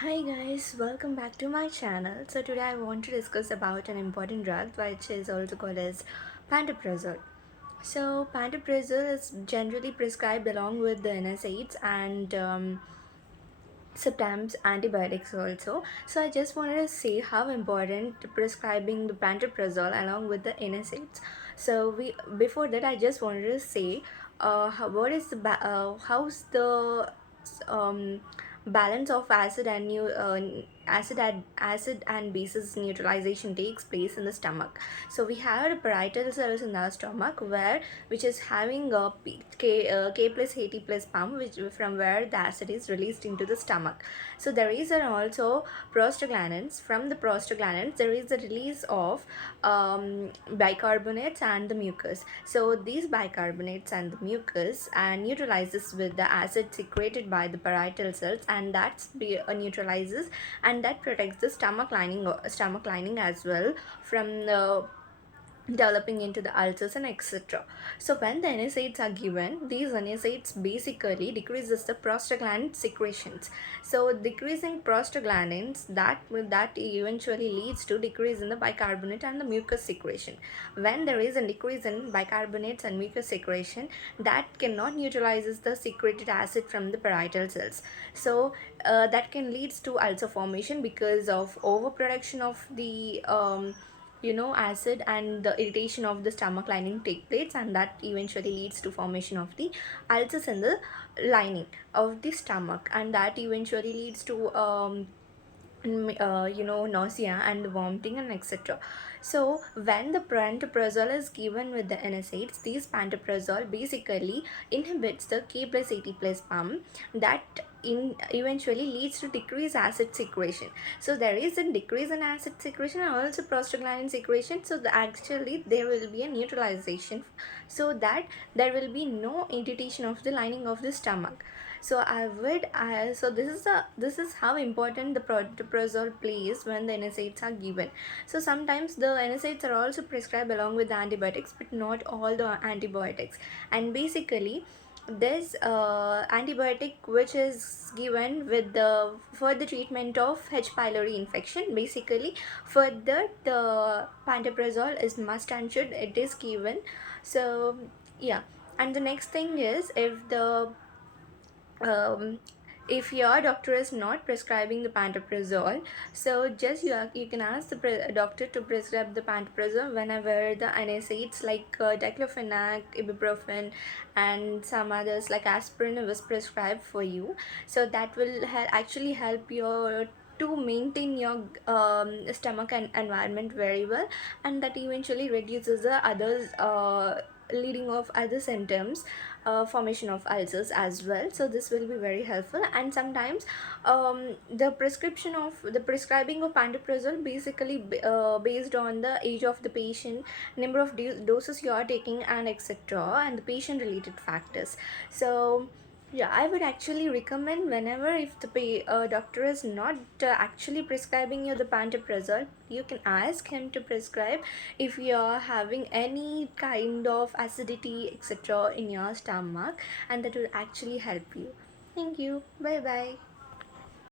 Hi guys, welcome back to my channel. So today I want to discuss about an important drug which is also called as pantoprazole. So pantoprazole is generally prescribed along with the NSAIDs and sometimes antibiotics also. So I just wanted to say how important prescribing the pantoprazole along with the NSAIDs. So we before that I just wanted to say what is the how's the um, balance of acid and bases neutralization takes place in the stomach. So we have the parietal cells in the stomach where which is having a K plus 80 plus pump which from where the acid is released into the stomach. So there is an also prostaglandins. From the prostaglandins there is the release of bicarbonates and the mucus. So these bicarbonates and the mucus neutralizes with the acid secreted by the parietal cells, and neutralizes and that protects the stomach lining as well from the developing into the ulcers and etc. So when the NSAIDs are given, these NSAIDs basically decreases the prostaglandin secretions. So decreasing prostaglandins that eventually leads to decrease in the bicarbonate and the mucus secretion. When there is a decrease in bicarbonates and mucus secretion, that cannot neutralizes the secreted acid from the parietal cells. So that can leads to ulcer formation because of overproduction of the acid, and the irritation of the stomach lining take place, and that eventually leads to formation of the ulcers in the lining of the stomach, and that eventually leads to nausea and vomiting and etc. So when the pantoprazole is given with the NSAIDs, these pantoprazole basically inhibits the K plus 80 plus pump that eventually leads to decreased acid secretion. So there is a decrease in acid secretion and also prostaglandin secretion, so actually there will be a neutralization, so that there will be no irritation of the lining of the stomach. So so this is how important the pantoprazole plays when the NSAIDs are given. So sometimes the NSAIDs are also prescribed along with the antibiotics, but not all the antibiotics. And basically this antibiotic which is given with the for the treatment of H pylori infection, basically for that the pantoprazole is must and should it is given. So yeah, and the next thing is um, if your doctor is not prescribing the pantoprazole, so just you can ask the doctor to prescribe the pantoprazole whenever the NSAIDs like diclofenac, ibuprofen and some others like aspirin was prescribed for you. So that will actually help your to maintain your stomach and environment very well, and that eventually reduces the others leading of other symptoms, formation of ulcers as well. So this will be very helpful. And sometimes the prescribing of pantoprazole basically based on the age of the patient, number of doses you are taking and etc, and the patient related factors. So yeah, I would actually recommend whenever if the doctor is not actually prescribing you the pantoprazole, you can ask him to prescribe if you are having any kind of acidity etc in your stomach, and that will actually help you. Thank you. Bye bye.